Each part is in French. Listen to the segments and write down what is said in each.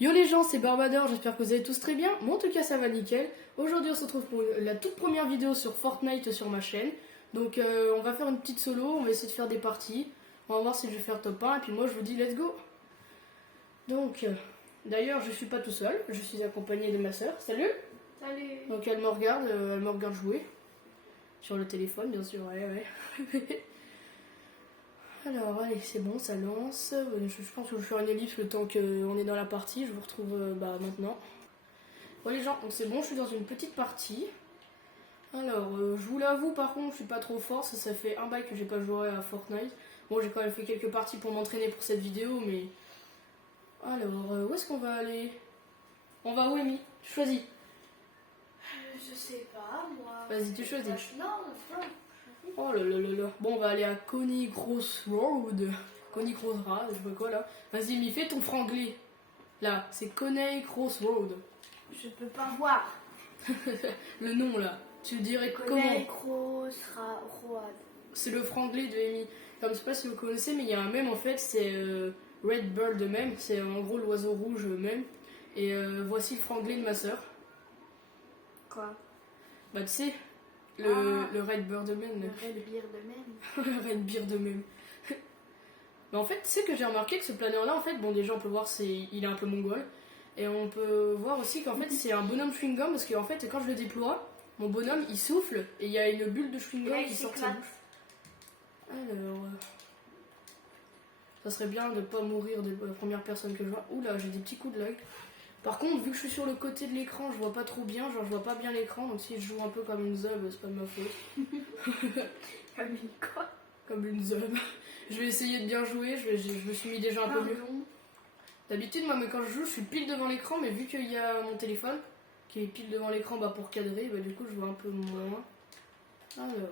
Yo les gens, c'est Barbador, j'espère que vous allez tous très bien. Moi en tout cas ça va nickel. Aujourd'hui on se retrouve pour la toute première vidéo sur Fortnite sur ma chaîne. Donc on va faire une petite solo, on va essayer de faire des parties. On va voir si je vais faire top 1 et puis moi je vous dis let's go. Donc d'ailleurs je suis pas tout seul, je suis accompagné de ma soeur. Salut. Salut. Donc elle me regarde jouer. Sur le téléphone bien sûr, ouais. Alors allez c'est bon, ça lance. Je pense que je vais faire une ellipse le temps qu'on est dans la partie. Je vous retrouve maintenant. Bon les gens, donc c'est bon, je suis dans une petite partie. Alors je vous l'avoue par contre je suis pas trop fort, ça fait un bail que j'ai pas joué à Fortnite. Bon j'ai quand même fait quelques parties pour m'entraîner pour cette vidéo mais... Alors où est-ce qu'on va aller? On va où Amy? Tu choisis. Je sais pas, moi. Vas-y tu choisis. Non, Oh là là là là. Bon on va aller à Coney Crossroad. Coney Crossroad, je sais pas quoi là. Vas-y Amy, fais ton franglais. Là, c'est Coney Crossroad. je peux pas voir. Le nom là, tu le dirais comment? Crossroad. C'est le franglais de Amy. Comme je sais pas si vous connaissez, mais il y a un mème en fait, c'est Red Bird même, c'est en gros l'oiseau rouge même. Et voici le franglais de ma soeur. Quoi? Bah tu sais, le Red Bird même. Le Red Beard de même. Le Red Bird même. Mais en fait, tu sais que j'ai remarqué que ce planeur là, en fait, bon déjà on peut voir il est un peu mongol. Et on peut voir aussi qu'en fait c'est un bonhomme chewing-gum parce qu'en fait quand je le déploie, mon bonhomme il souffle et il y a une bulle de chewing-gum qui sort de sa bouche. Alors, ça serait bien de pas mourir de la première personne que je vois. Oula, j'ai des petits coups de lag. Par contre, vu que je suis sur le côté de l'écran, je vois pas trop bien, genre je vois pas bien l'écran, donc si je joue un peu comme une zob, c'est pas de ma faute. Comme une quoi? Comme une zob. Je vais essayer de bien jouer, je me suis mis déjà un peu mieux. D'habitude, moi, mais quand je joue, je suis pile devant l'écran, mais vu qu'il y a mon téléphone qui est pile devant l'écran pour cadrer, du coup, je vois un peu moins. Alors.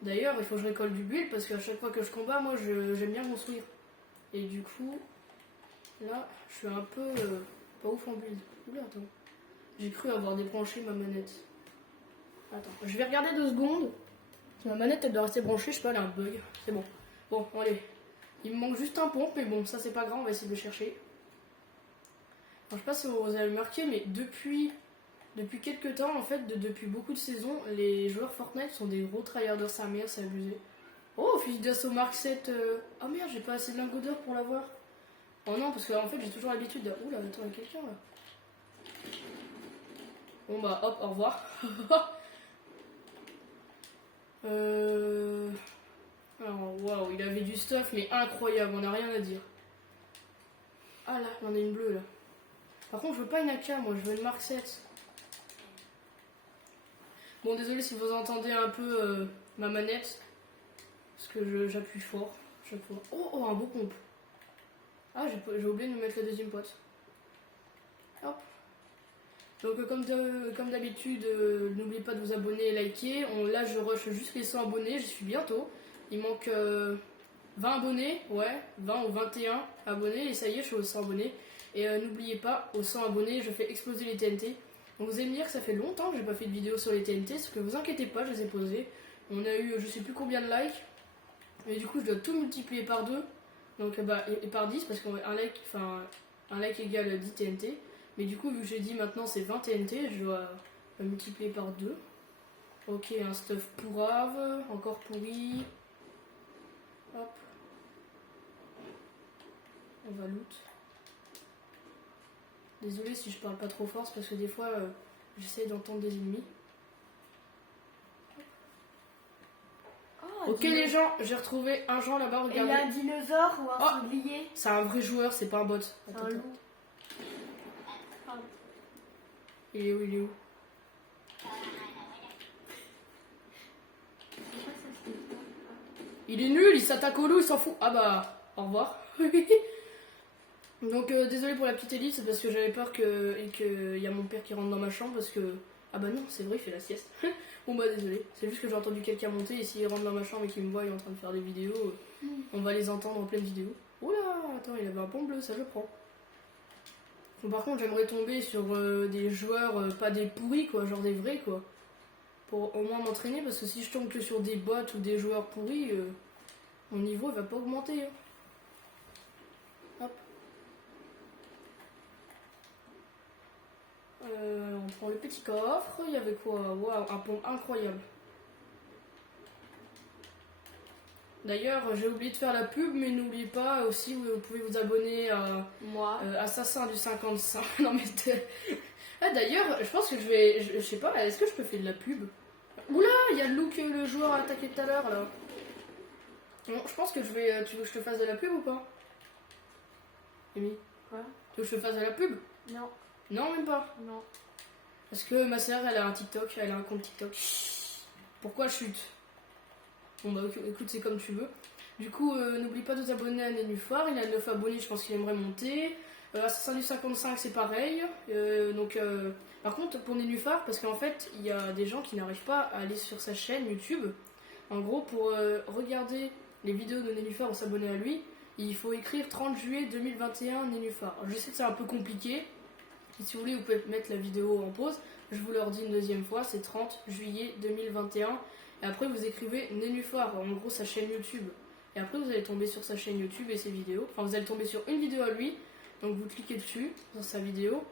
D'ailleurs, il faut que je récolte du build parce qu'à chaque fois que je combats, moi, j'aime bien construire. Et du coup, là, je suis un peu pas ouf en build. Oula, attends. J'ai cru avoir débranché ma manette. Attends, je vais regarder 2 secondes. Ma manette, elle doit rester branchée, je sais pas, elle a un bug. C'est bon. Bon, allez. Il me manque juste un pompe, mais bon, ça c'est pas grave, on va essayer de le chercher. Alors, je sais pas si vous avez remarqué, mais depuis quelques temps, en fait, depuis beaucoup de saisons, les joueurs Fortnite sont des gros tryharders, sa mère, c'est abusé. Oh, fusil d'assaut Mark 7. Ah merde, j'ai pas assez de lingots d'or pour l'avoir. Oh non, parce que en fait, j'ai toujours l'habitude de... Oula, attends, il y a quelqu'un là. Bon bah, hop, au revoir. Alors, waouh, il avait du stuff, mais incroyable, on n'a rien à dire. Ah là, il y en a une bleue là. Par contre, je veux pas une AK, moi, je veux une Mark 7. Bon, désolé si vous entendez un peu ma manette, parce que j'appuie fort chaque fois. Oh, un beau pompe. Ah, j'ai oublié de me mettre la deuxième pote. Hop. Donc, comme d'habitude, n'oubliez pas de vous abonner et liker. Là, je rush juste les 100 abonnés, j'y suis bientôt. Il manque 20 abonnés, ouais, 20 ou 21 abonnés, et ça y est, je suis aux 100 abonnés. Et n'oubliez pas, aux 100 abonnés, je fais exploser les TNT. Donc vous allez me dire que ça fait longtemps que j'ai pas fait de vidéo sur les TNT, ce que vous inquiétez pas, je les ai posés. On a eu je sais plus combien de likes, et du coup je dois tout multiplier par 2, donc et par 10, parce qu'un like égale 10 TNT. Mais du coup vu que j'ai dit maintenant c'est 20 TNT, je dois multiplier par 2. Ok, un stuff pourrave, encore pourri. Hop. On va loot. Désolé si je parle pas trop fort, c'est parce que des fois j'essaie d'entendre des ennemis. Oh, ok les gens, j'ai retrouvé un genre là-bas, regardez. Il y a un dinosaure ou un sanglier. C'est un vrai joueur, c'est pas un bot. C'est un loup. Il est où? Il est nul, il s'attaque au loup, il s'en fout. Ah bah, au revoir. Donc désolé pour la petite élite, c'est parce que j'avais peur qu'il y a mon père qui rentre dans ma chambre parce que... Ah bah non, c'est vrai, il fait la sieste. Bon bah désolé, c'est juste que j'ai entendu quelqu'un monter et s'il rentre dans ma chambre et qu'il me voit en train de faire des vidéos, on va les entendre en pleine vidéo. Oula, attends, il avait un pont bleu, ça je prends. Bon, par contre j'aimerais tomber sur des joueurs, pas des pourris quoi, genre des vrais quoi. Pour au moins m'entraîner parce que si je tombe que sur des bots ou des joueurs pourris, mon niveau il va pas augmenter. Hein. Hop. prends le petit coffre. Il y avait quoi? Waouh, un pont incroyable. D'ailleurs, j'ai oublié de faire la pub, mais n'oubliez pas aussi, vous pouvez vous abonner à Moi. Assassin du 55. Non mais ah, d'ailleurs, je pense que je sais pas, est-ce que je peux faire de la pub? Oula, il y a Luke, le joueur attaqué tout à l'heure là. Bon, je pense que je vais. Tu veux que je te fasse de la pub ou pas? Amy, Quoi? tu veux que je te fasse de la pub? Non. Non, même pas. Non. Parce que ma sœur, elle a un TikTok, elle a un compte TikTok. Pourquoi chute? Bon bah écoute, c'est comme tu veux. Du coup, n'oublie pas de t'abonner à Nénuphar, il a 9 abonnés, je pense qu'il aimerait monter. Assassin du 55, c'est pareil. Par contre, pour Nénuphar, parce qu'en fait, il y a des gens qui n'arrivent pas à aller sur sa chaîne YouTube. En gros, pour regarder les vidéos de Nénuphar ou s'abonner à lui, il faut écrire 30 juillet 2021 Nénuphar. Alors, je sais que c'est un peu compliqué. Et si vous voulez, vous pouvez mettre la vidéo en pause. Je vous le redis une deuxième fois, c'est 30 juillet 2021. Et après, vous écrivez Nénuphar, en gros sa chaîne YouTube. Et après, vous allez tomber sur sa chaîne YouTube et ses vidéos. Enfin, vous allez tomber sur une vidéo à lui. Donc, vous cliquez dessus, sur sa vidéo.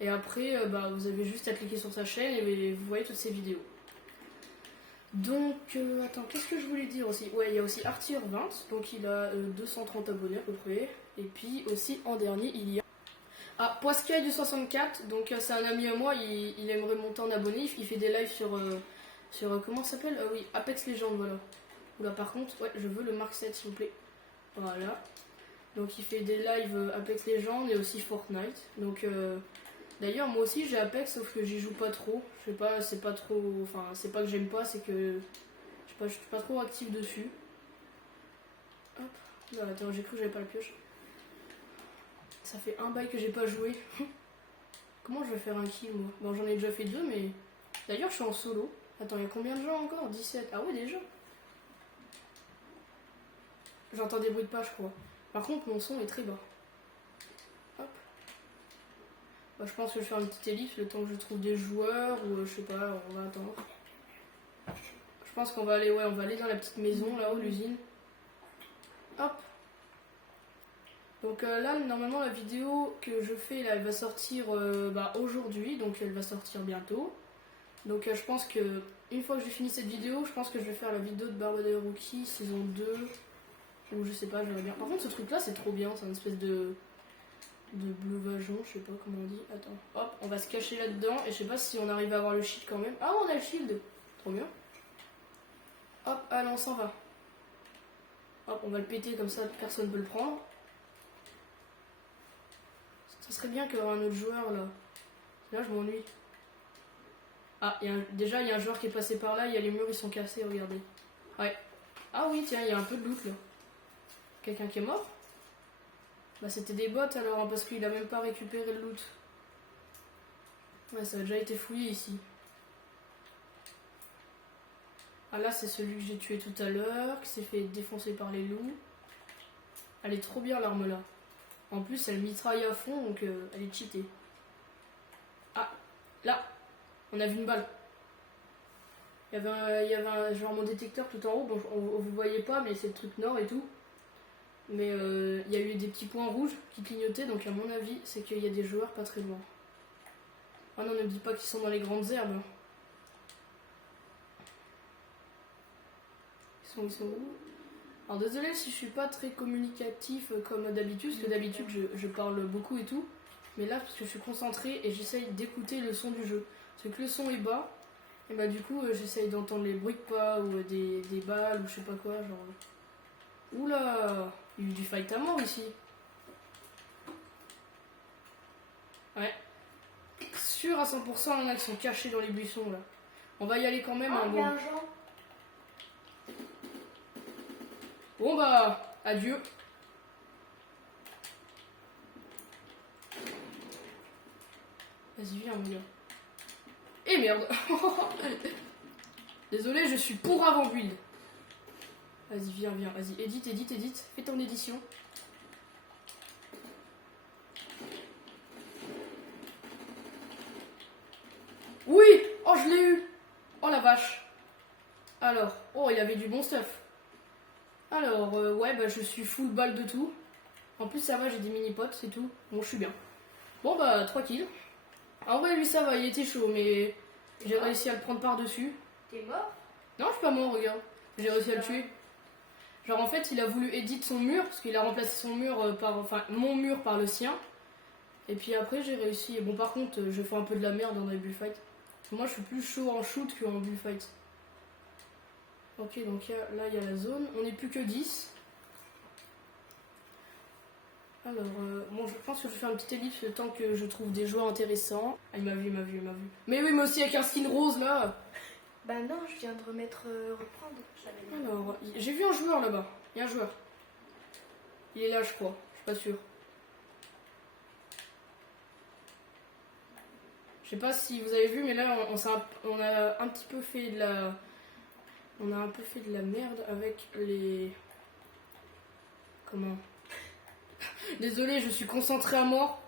Et après, vous avez juste à cliquer sur sa chaîne et vous voyez toutes ses vidéos. Donc, attends, qu'est-ce que je voulais dire aussi? Ouais, il y a aussi Arthur20. Donc, il a 230 abonnés à peu près. Et puis, aussi, en dernier, il y a... Ah, Poiscaille du 64. Donc, c'est un ami à moi. Il aimerait monter en abonné. Il fait des lives sur comment ça s'appelle? Oui, Apex Legends, voilà. Oula, par contre, ouais, je veux le Mark 7, s'il vous plaît. Voilà. Donc, il fait des lives Apex Legends et aussi Fortnite. Donc, d'ailleurs, moi aussi, j'ai Apex, sauf que j'y joue pas trop. Je sais pas, c'est pas trop... Enfin, c'est pas que j'aime pas, c'est que... Je sais pas, je suis pas trop active dessus. Hop. Non, attends, j'ai cru que j'avais pas la pioche. Ça fait un bail que j'ai pas joué. Comment je vais faire un kill, moi? Bon, j'en ai déjà fait 2, mais... D'ailleurs, je suis en solo. Attends, il y a combien de gens encore? 17. Ah ouais, déjà. J'entends des bruits de pas, je crois. Par contre, mon son est très bas. Hop. Bah, je pense que je vais faire une petite ellipse le temps que je trouve des joueurs ou je sais pas, on va attendre. Je pense qu'on va aller, ouais, on va aller dans la petite maison là-haut, l'usine. Hop. Donc là, normalement, la vidéo que je fais là, elle va sortir aujourd'hui, donc elle va sortir bientôt. Donc je pense que une fois que j'ai fini cette vidéo, je pense que je vais faire la vidéo de Barbada Rookie saison 2. Ou je sais pas, je verrai bien. Par contre, ce truc là, c'est trop bien, c'est une espèce de bleu vajon, je sais pas comment on dit. Attends, hop, on va se cacher là-dedans et je sais pas si on arrive à avoir le shield quand même. Ah, on a le shield, trop bien. Hop, allez, on s'en va. Hop, on va le péter comme ça, personne ne peut le prendre. Ça serait bien qu'il y ait un autre joueur là. Là, je m'ennuie. Ah, déjà, il y a un joueur qui est passé par là, il y a les murs, ils sont cassés, regardez. Ouais. Ah oui, tiens, il y a un peu de loot là. Quelqu'un qui est mort? Bah, c'était des bots alors, hein, parce qu'il a même pas récupéré le loot. Ouais, ça a déjà été fouillé ici. Ah là, c'est celui que j'ai tué tout à l'heure, qui s'est fait défoncer par les loups. Elle est trop bien l'arme là. En plus, elle mitraille à fond, donc elle est cheatée. Ah, là, on a vu une balle. Il y avait genre mon détecteur tout en haut, bon, vous voyez pas, mais c'est le truc nord et tout. Mais il y a eu des petits points rouges qui clignotaient, donc à mon avis, c'est qu'il y a des joueurs pas très loin. Oh non, ne me dis pas qu'ils sont dans les grandes herbes. Ils sont où? Alors désolé si je suis pas très communicatif comme d'habitude, parce que d'habitude je parle beaucoup et tout. Mais là, parce que je suis concentrée et j'essaye d'écouter le son du jeu. Parce que le son est bas, et bah du coup j'essaye d'entendre les bruits de pas ou des balles ou je sais pas quoi, genre... Oula, il y a eu du fight à mort ici. Ouais. Sûr à 100%, il y en a qui sont cachés dans les buissons là. On va y aller quand même. Ah, hein, il y a bon. un Jean. Bon bah, adieu. Vas-y, viens mon gars. Eh merde. Désolé, je suis pour avant build. Vas-y, viens, vas-y, édite, fais ton édition. Oui. Oh, je l'ai eu. Oh la vache. Alors, oh, il y avait du bon stuff. Alors, ouais, bah je suis full balle de tout. En plus, ça va, j'ai des mini-potes, c'est tout. Bon, je suis bien. Bon, bah, 3 kills. En vrai, lui, ça va, il était chaud, mais j'ai réussi à le prendre par-dessus. T'es mort? Non, je suis pas mort, regarde. J'ai réussi à le tuer. Genre, en fait, il a voulu edit son mur, parce qu'il a remplacé son mur par... Enfin, mon mur par le sien. Et puis après, j'ai réussi. Et bon, par contre, je fais un peu de la merde dans les bullfights. Moi, je suis plus chaud en shoot qu'en bullfight. Ok, donc là, il y a la zone. On n'est plus que 10. Alors, bon, je pense que je vais faire une petite ellipse le temps que je trouve des joueurs intéressants. Ah, il m'a vu. Mais oui, mais aussi avec un skin rose, là. Bah non, je viens de remettre reprendre. J'avais mis. Alors, j'ai vu un joueur là-bas. Il y a un joueur. Il est là, je crois. Je suis pas sûr. Je sais pas si vous avez vu, mais là, on a un petit peu fait de la... On a un peu fait de la merde avec les... Comment? Désolé, je suis concentrée à mort.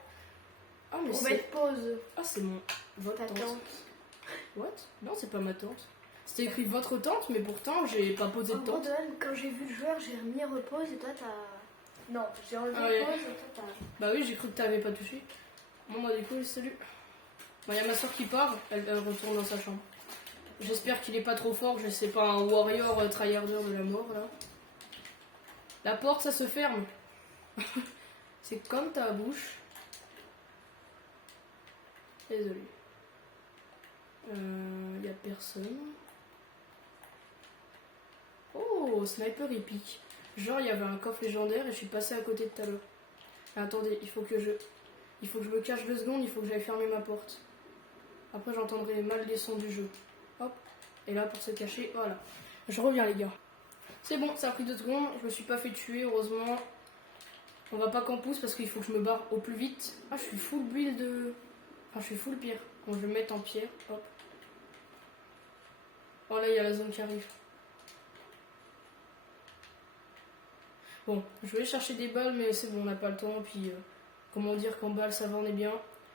Ah, mais On c'est... mettre pause. Ah, c'est mon... Votre Ta tante. tante. What? Non, c'est pas ma tante. C'était écrit votre tante, mais pourtant, j'ai pas posé de En gros, tante. Dohan, quand j'ai vu le joueur, j'ai remis repose et toi t'as. Non, j'ai enlevé Ah ouais. pause et toi t'as. Bah oui, j'ai cru que t'avais pas touché. Bon, bah du coup, salut. Bon, y a ma soeur qui part, elle retourne dans sa chambre. J'espère qu'il est pas trop fort, je sais pas, un warrior tryharder de la mort, là. La porte, ça se ferme. C'est comme ta bouche. Désolé. Y a personne. Oh, sniper épique. Genre, il y avait un coffre légendaire et je suis passé à côté de tout à l'heure. Attendez, il faut que je me cache 2 secondes, il faut que j'aille fermer ma porte. Après, j'entendrai mal les sons du jeu. Hop. Et là, pour se cacher, voilà. Je reviens, les gars. C'est bon, ça a pris 2 secondes. Je me suis pas fait tuer, heureusement. On va pas qu'en pousse parce qu'il faut que je me barre au plus vite. Ah, je suis full build de... Enfin, je suis full pierre. Bon, je vais me mettre en pierre. Hop. Oh, là, il y a la zone qui arrive. Bon, je vais chercher des balles, mais c'est bon, on n'a pas le temps. Puis, comment dire qu'en balle, ça va, on est bien.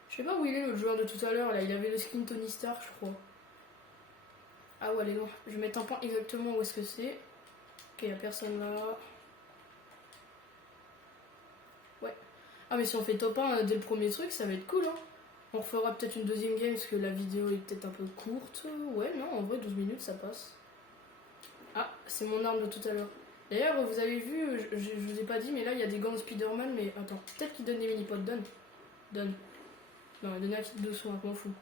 Je sais pas où il est, le joueur de tout à l'heure. Là, il avait le skin Tony Stark, je crois. Ah ouais, elle est loin. Je vais mettre un point exactement où est-ce que c'est. Ok, y a personne là. Ouais. Ah, mais si on fait top 1 dès le premier truc, ça va être cool, hein. On refera peut-être une deuxième game parce que la vidéo est peut-être un peu courte. Ouais, non, en vrai, 12 minutes, ça passe. Ah, c'est mon arme de tout à l'heure. D'ailleurs, vous avez vu, je vous ai pas dit, mais là, il y a des gants de Spider-Man, mais attends, peut-être qu'ils donnent des mini-pots. Donne. Non, donne un kit de soin, je m'en fous.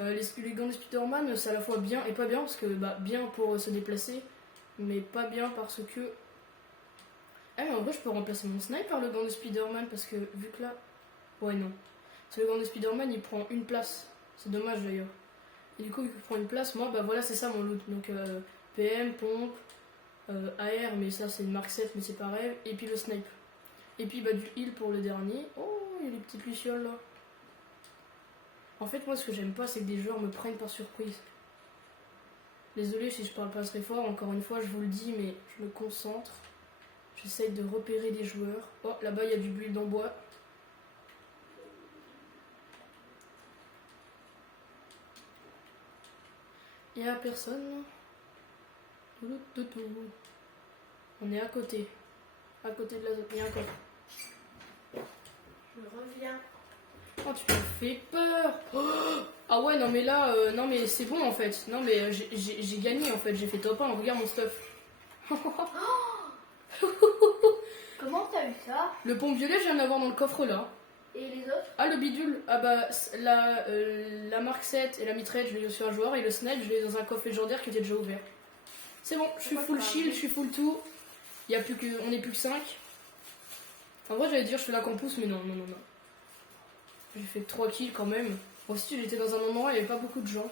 Les gants de Spider-Man, c'est à la fois bien et pas bien, parce que, bah, bien pour se déplacer, mais pas bien parce que... Ah, mais en vrai, je peux remplacer mon sniper par le gant de Spider-Man, parce que, vu que là... Ouais, non. Parce que le gant de Spider-Man, il prend une place. C'est dommage, d'ailleurs. Et du coup, vu qu'il prend une place, moi, bah voilà, c'est ça mon loot. Donc, PM, pompe, AR, mais ça, c'est une marque 7, mais c'est pareil. Et puis le snipe. Et puis, bah, du heal pour le dernier. Oh, il y a les petits lucioles, là. En fait, moi, ce que j'aime pas, c'est que des joueurs me prennent par surprise. Désolé si je parle pas très fort, encore une fois, je vous le dis, mais je me concentre. J'essaye de repérer des joueurs. Oh, là-bas, il y a du build en bois. Il y a personne. On est à côté. À côté de la zone. Il y a un coffre. Je reviens. Oh, tu me fais peur. Oh, ah ouais, non mais là, non mais c'est bon en fait. Non mais j'ai gagné en fait. J'ai fait top 1. Regarde mon stuff. Comment t'as eu ça? Le pompe violet, je viens d'avoir dans le coffre là. Et les autres? Ah, le bidule. Ah bah, la marque 7 et la mitraille, je l'ai eu sur un joueur. Et le snipe, je l'ai eu dans un coffre légendaire qui était déjà ouvert. C'est bon, je suis full shield, je suis full tout. On n'est plus que 5. En vrai, j'allais dire je fais la campus, mais non. J'ai fait 3 kills quand même. Aussi, j'étais dans un endroit où il n'y avait pas beaucoup de gens.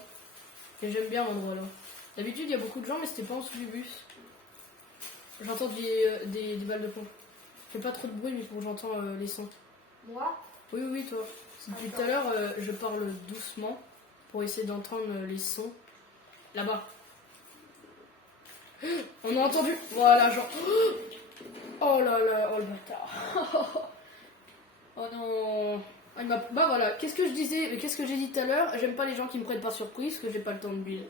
Et j'aime bien l'endroit là. D'habitude, il y a beaucoup de gens, mais c'était pas en dessous du bus. J'entends des balles de pompe. Fais pas trop de bruit, mais pour que j'entends les sons. Moi? Oui, toi. Depuis tout à l'heure, je parle doucement pour essayer d'entendre les sons. Là-bas. On a entendu. Voilà, genre. Oh là là, oh le bâtard. Oh non. Bah voilà, qu'est-ce que j'ai dit tout à l'heure? J'aime pas les gens qui me prennent par surprise, parce que j'ai pas le temps de build.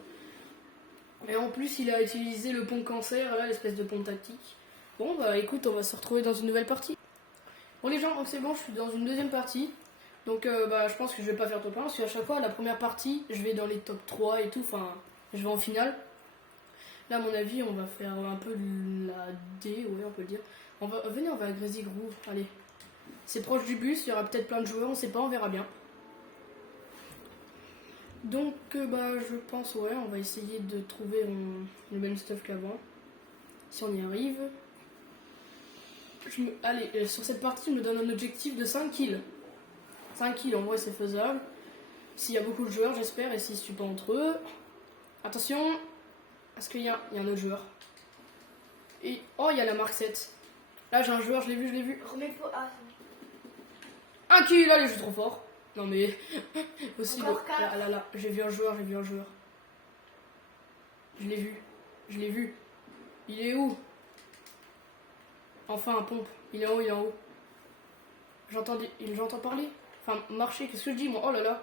Et en plus, il a utilisé le pont cancer, là, l'espèce de pont tactique. Bon, bah écoute, on va se retrouver dans une nouvelle partie. Bon les gens, donc c'est bon, je suis dans une deuxième partie. Donc je pense que je vais pas faire top 1 parce qu'à chaque fois la première partie je vais dans les top 3 et tout, enfin je vais en finale. Là à mon avis on va faire un peu de la D, ouais on peut le dire. Venez on va à Crazy Groove, allez. C'est proche du bus, il y aura peut-être plein de joueurs, on sait pas, on verra bien. Donc je pense ouais on va essayer de trouver le même stuff qu'avant. Si on y arrive. Allez, sur cette partie je me donne un objectif de 5 kills. 5 kills en vrai c'est faisable. S'il y a beaucoup de joueurs j'espère et s'ils se tuent pas entre eux. Attention. Est-ce qu'il y a un autre joueur? Et oh il y a la marque 7. Là j'ai un joueur, je l'ai vu. Remets pas. Ah, Un kill, allez je suis trop fort. Non mais aussi encore 4. là, j'ai vu un joueur. Je l'ai vu. Il est où? Enfin un pompe. Il est en haut. J'entends parler. Enfin marcher, qu'est-ce que je dis moi? Oh là là.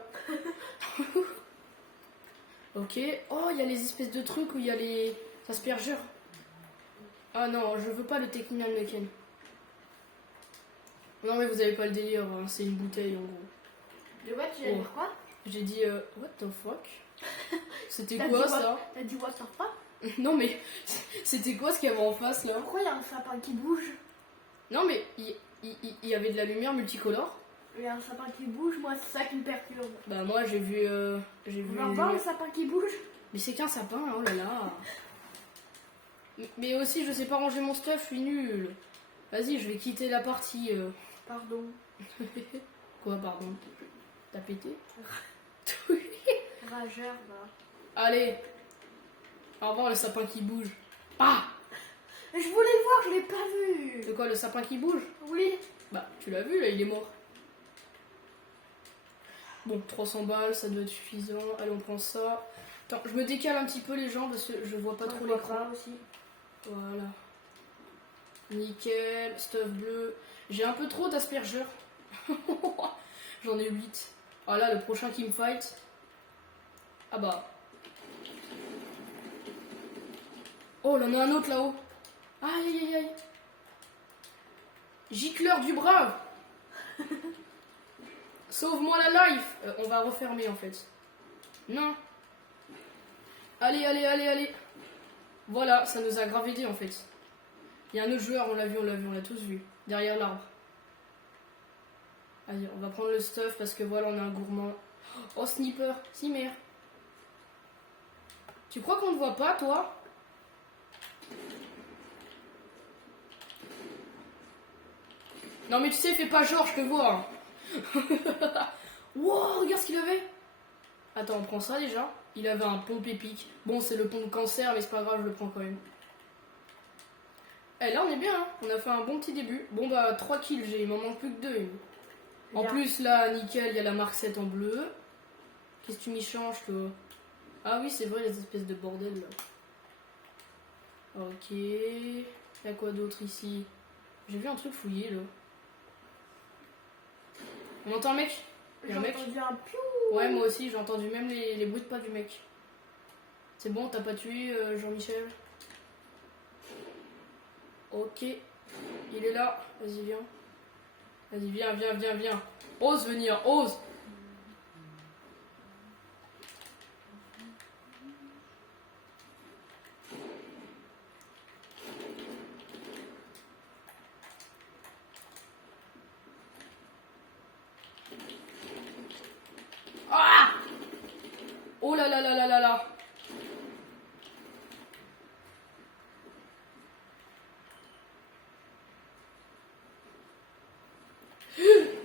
Ok. Oh il y a les espèces de trucs où il y a les aspergeurs. Ah non, je veux pas le Technical Mechanic. Non mais vous avez pas le délire, hein, c'est une bouteille en gros. De what tu as dit quoi? J'ai dit what the fuck? C'était quoi ça? T'as dit what the fuck? Non mais c'était quoi ce qu'il y avait en face là? Pourquoi il y a un sapin qui bouge? Non mais il y avait de la lumière multicolore. Il y a un sapin qui bouge, moi c'est ça qui me perturbe. Bah moi j'ai vu On va voir le sapin qui bouge. Mais c'est qu'un sapin, oh là là. Mais aussi je sais pas ranger mon stuff, je suis nul. Vas-y je vais quitter la partie. Pardon. Quoi pardon? T'as pété? Rageur va. Allez. Au revoir le sapin qui bouge. Ah! Je voulais le voir, je l'ai pas vu. C'est quoi le sapin qui bouge? Oui. Bah tu l'as vu là, il est mort. Bon 300 balles ça doit être suffisant. Allez on prend ça. Attends je me décale un petit peu les gens parce que je vois pas trop l'écran aussi. Voilà. Nickel, stuff bleu. J'ai un peu trop d'aspergeurs. J'en ai 8. Ah là, le prochain qui me fight. Ah bah. Oh, là, on a un autre là-haut. Aïe. Gicleur du brave. Sauve-moi la life. On va refermer en fait. Non. Allez. Voilà, ça nous a grave aidé en fait. Il y a un autre joueur, on l'a tous vu. Derrière l'arbre. Allez, on va prendre le stuff parce que voilà, on a un gourmand. Oh, sniper, si merde. Tu crois qu'on ne voit pas, toi? Non mais tu sais, fais pas genre, je te vois. Wow, regarde ce qu'il avait. Attends, on prend ça déjà. Il avait un pompe épique. Bon, c'est le pompe cancer, mais c'est pas grave, je le prends quand même. Eh, là, on est bien, hein. On a fait un bon petit début. Bon, 3 kills, il m'en manque plus que 2. En plus, là, nickel, il y a la marque 7 en bleu. Qu'est-ce que tu m'y changes, toi? Ah oui, c'est vrai, les espèces de bordel, là. Ok. Il y a quoi d'autre ici? J'ai vu un truc fouillé, là. On entend un mec? J'ai entendu un piou. Ouais, moi aussi, j'ai entendu même les bruits de pas du mec. C'est bon, t'as pas tué Jean-Michel? Ok. Il est là. Vas-y, viens. Vas-y, viens. Ose venir, ose. Ah! Oh là là.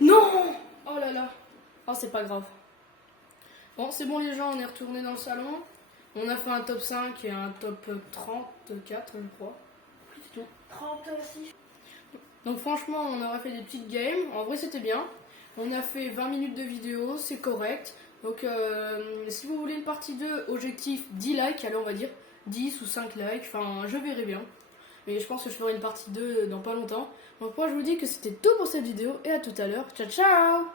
Non! Oh là là. Oh, c'est pas grave. Bon, c'est bon les gens, on est retourné dans le salon. On a fait un top 5 et un top 34, je crois. C'est tout. 36. Donc franchement, on aura fait des petites games. En vrai, c'était bien. On a fait 20 minutes de vidéo, c'est correct. Donc si vous voulez une partie 2, objectif 10 likes, allez on va dire 10 ou 5 likes, enfin je verrai bien. Mais je pense que je ferai une partie 2 dans pas longtemps. Donc moi je vous dis que c'était tout pour cette vidéo et à tout à l'heure. Ciao ciao!